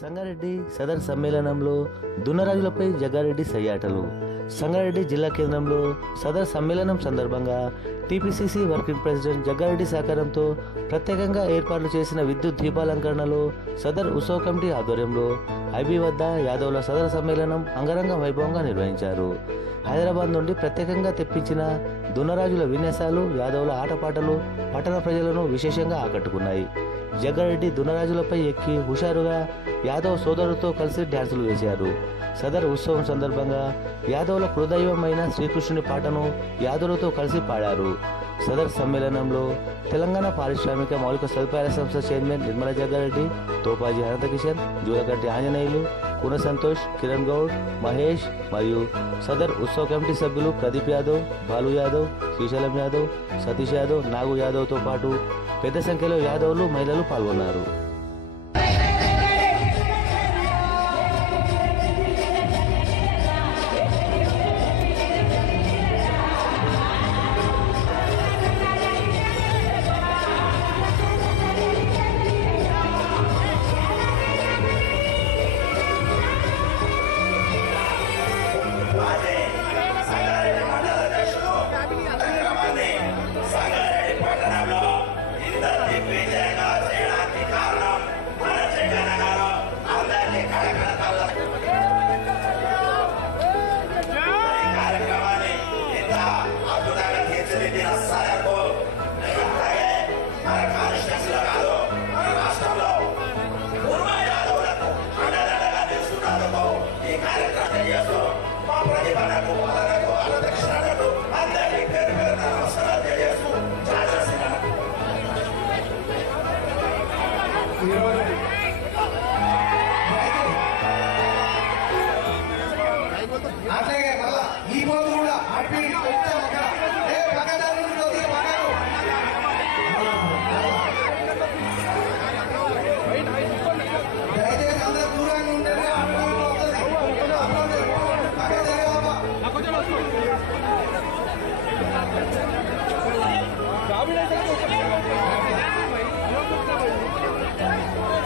సంగారెడ్డి సదర్ సమ్మేళనంలో దున్నరాజులపై జగ్గారెడ్డి సయ్యాటలు. సంగారెడ్డి జిల్లా కేంద్రంలో సదర్ సమ్మేళనం సందర్భంగా టీపీసీసీ వర్కింగ్ ప్రెసిడెంట్ జగ్గారెడ్డి సహకారంతో ప్రత్యేకంగా ఏర్పాట్లు చేసిన విద్యుత్ దీపాలంకరణలో సదర్ ఉత్సవ కమిటీ ఆధ్వర్యంలో ఐబీ వద్ద యాదవుల సదర్ సమ్మేళనం అంగరంగ వైభవంగా నిర్వహించారు. హైదరాబాద్ నుండి ప్రత్యేకంగా తెప్పించిన దున్నరాజుల విన్యాసాలు, యాదవుల ఆటపాటలు పట్టణ ప్రజలను విశేషంగా ఆకట్టుకున్నాయి. జగ్గారెడ్డి దున్నరాజులపై ఎక్కి హుషారుగా యాదవ్ సోదరులతో కలిసి డ్యాన్సులు వేశారు. సదర్ ఉత్సవం సందర్భంగా యాదవుల కులదైవమైన శ్రీకృష్ణుని పాటను యాదవులతో కలిసి పాడారు. సదర్ సమ్మేళనంలో తెలంగాణ పారిశ్రామిక మౌలిక సదుపాయాల సంస్థ చైర్మన్ నిర్మల జగ్గారెడ్డి, తోపాజీ అనంతకిషన్, జూలగడ్డి ఆంజనేయులు, కున సంతోష్, కిరణ్ గౌడ్, మహేష్ మరియు సదర్ ఉత్సవ కమిటీ సభ్యులు ప్రదీప్ యాదవ్, బాలు యాదవ్, శ్రీశైలం యాదవ్, సతీష్ యాదవ్, నాగు యాదవ్తో పాటు పెద్ద సంఖ్యలో యాదవులు, మహిళలు పాల్గొన్నారు. అట్లాగే మళ్ళా ఈ రోజు కూడా దయచేసి అందరూ దూరంగా ఉంటేనే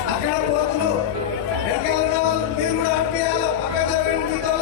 అక్కడ పోతులు వెనకాల ఉన్న వాళ్ళు మీరు కూడా ఆడిపియాలి. పక్క జరగండి మీతో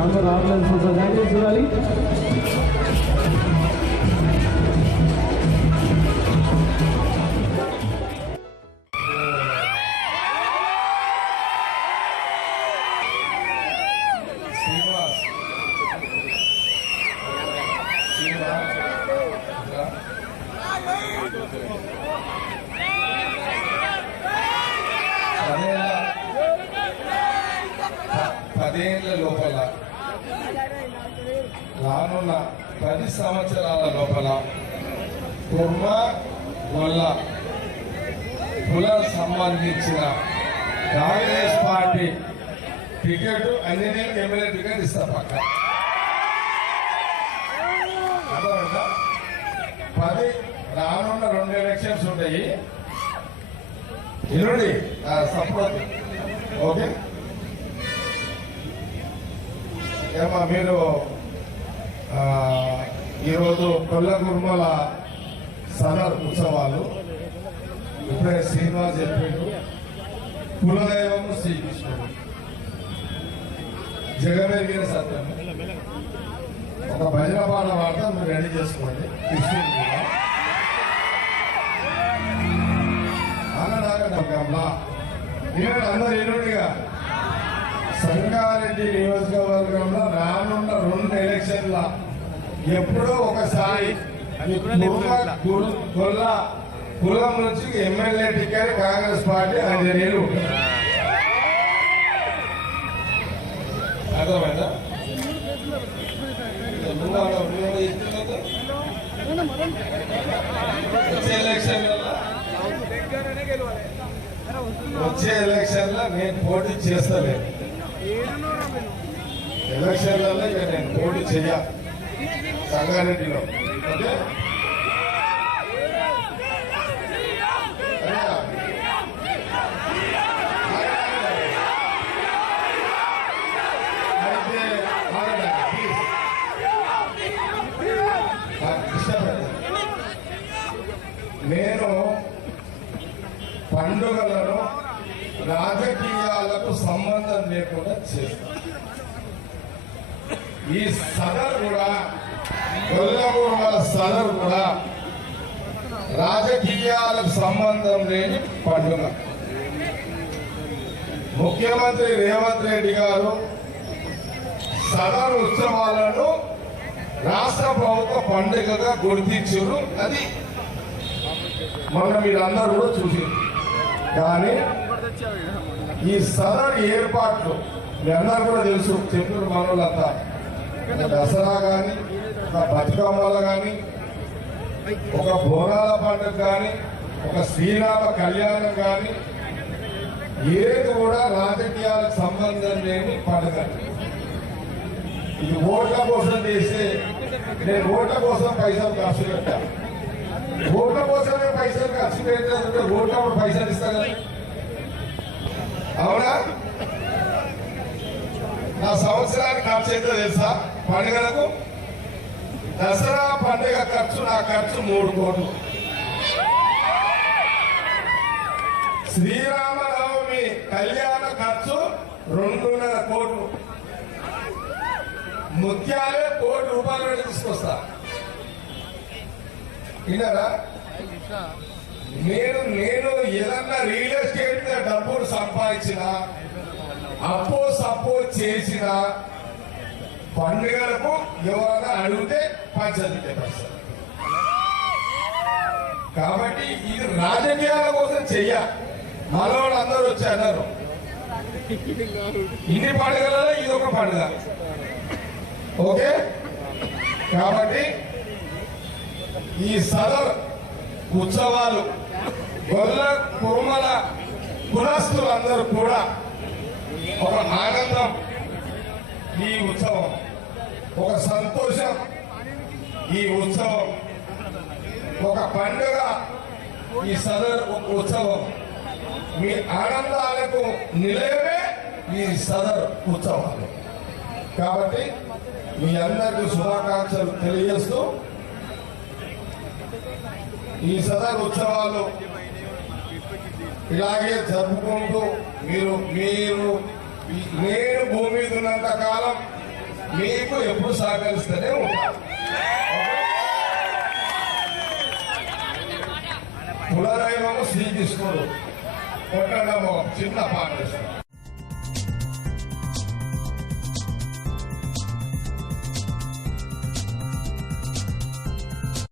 సాంబర్ రావట్లేదు సార్ దయచేసి చూడాలి. పదేళ్ల లోపల రానున్న 10 సంవత్సరాల లోపల కుర్మ వల్ల కుల సంబంధించిన కాంగ్రెస్ పార్టీ టికెట్ అన్ని ఎమ్మెల్యే టికెట్ ఇస్తా పక్క 10 రానున్న 2 ఎలక్షన్స్ ఉంటాయి. ఇరుడి సపోర్ట్ ఓకే. ఏమా మీరు ఈరోజు కొల్ల కుర్మల సదర్ ఉత్సవాలు ఇప్పుడే శ్రీనివాస్ చెప్పిండు. కులదైవం శ్రీకృష్ణుడు జగమెరిగిన సత్యం. ఒక భజన పాట వార్త మీరు రెడీ చేసుకోండి. కృష్ణుడు కూడా అన్నదాగంలా నేను అందరు ఎన్నుడిగా సంగారెడ్డి నియోజకవర్గంలో రానున్న 2 ఎలక్షన్ల ఎప్పుడో ఒకసారి కులం నుంచి ఎమ్మెల్యే టికెట్ కాంగ్రెస్ పార్టీ 5 ఏళ్ళు అర్థమైందా? వచ్చే ఎలక్షన్లో నేను పోటీ చేస్తలేదు. ఎలక్షన్లలో ఇక నేను పోటీ చెయ్య సంగారెడ్డిలో. ఓకే నేను పండుగలను రాజకీయాలకు సంబంధం లేకుండా చేస్తాను. ఈ సదర్ కూడా గొల్లగూడ సదర్ కూడా రాజకీయాలకు సంబంధం లేని పండుగ. ముఖ్యమంత్రి రేవంత్ రెడ్డి గారు సదర్ ఉత్సవాలను రాష్ట్ర ప్రభుత్వ పండుగగా గుర్తించారు. అది మొన్న మీరందరూ కూడా చూసింది. కానీ ఈ సదర్ ఏర్పాట్లు మీ అందరూ కూడా తెలుసు. చెప్పిన మనోళ్ళంతా దసరా కానీ, ఒక బతుకమ్మలు కానీ, ఒక బోనాల పండుగ కానీ, ఒక శ్రీరామ కళ్యాణం కానీ ఏది కూడా రాజకీయాలకు సంబంధం లేని పండుగ. ఇది ఓట్ల కోసం చేస్తే నేను ఓట్ల కోసం పైసలు ఖర్చు పెట్టాను. ఓట్ల కోసమే పైసలు ఖర్చు పెట్టాలంటే ఓట్ల పైసలు ఇస్తా కదా. అవునా? నా సంవత్సరానికి ఖర్చు ఎంతో తెలుసా? పండుగలకు దసరా పండుగ ఖర్చు నా ఖర్చు 3 కోట్లు. శ్రీరామనవమి కళ్యాణ ఖర్చు 2.5 కోట్లు. ముత్యాలే ₹1 తీసుకొస్తా. విన్నారా? నేను ఏదన్నా రియల్ ఎస్టేట్ మీద డబ్బులు సంపాదించిన అప్పో చేసిన పండుగలకు ఎవరైనా అడిగితే పంచాయతీ పరిస్థితి. కాబట్టి ఇది రాజకీయాల కోసం చెయ్య. మనవాళ్ళు అందరూ వచ్చి అన్నారు ఇన్ని పండుగలలో ఇది ఒక పండుగ. ఓకే, కాబట్టి ఈ సదర్ ఉత్సవాలు గొల్ల కుర్మల కులస్తులందరూ కూడా ఒక ఆనందం, ఈ ఉత్సవం ఒక సంతోషం, ఈ ఉత్సవం ఒక పండుగ, ఈ సదర్ ఒక ఉత్సవం. మీ ఆనందాలకు నిలయమే ఈ సదర్ ఉత్సవాలు. కాబట్టి మీ అందరికీ శుభాకాంక్షలు తెలియజేస్తూ ఈ సదర్ ఉత్సవాలు ఇలాగే జరుపుకుంటూ నేను భూమి మీద ఉన్నంత కాలం మీకు ఎప్పుడు సహకరిస్తూనే ఉంటాను. కులదైవము శ్రీకృష్ణుడు కొట్టడం చిన్న పాట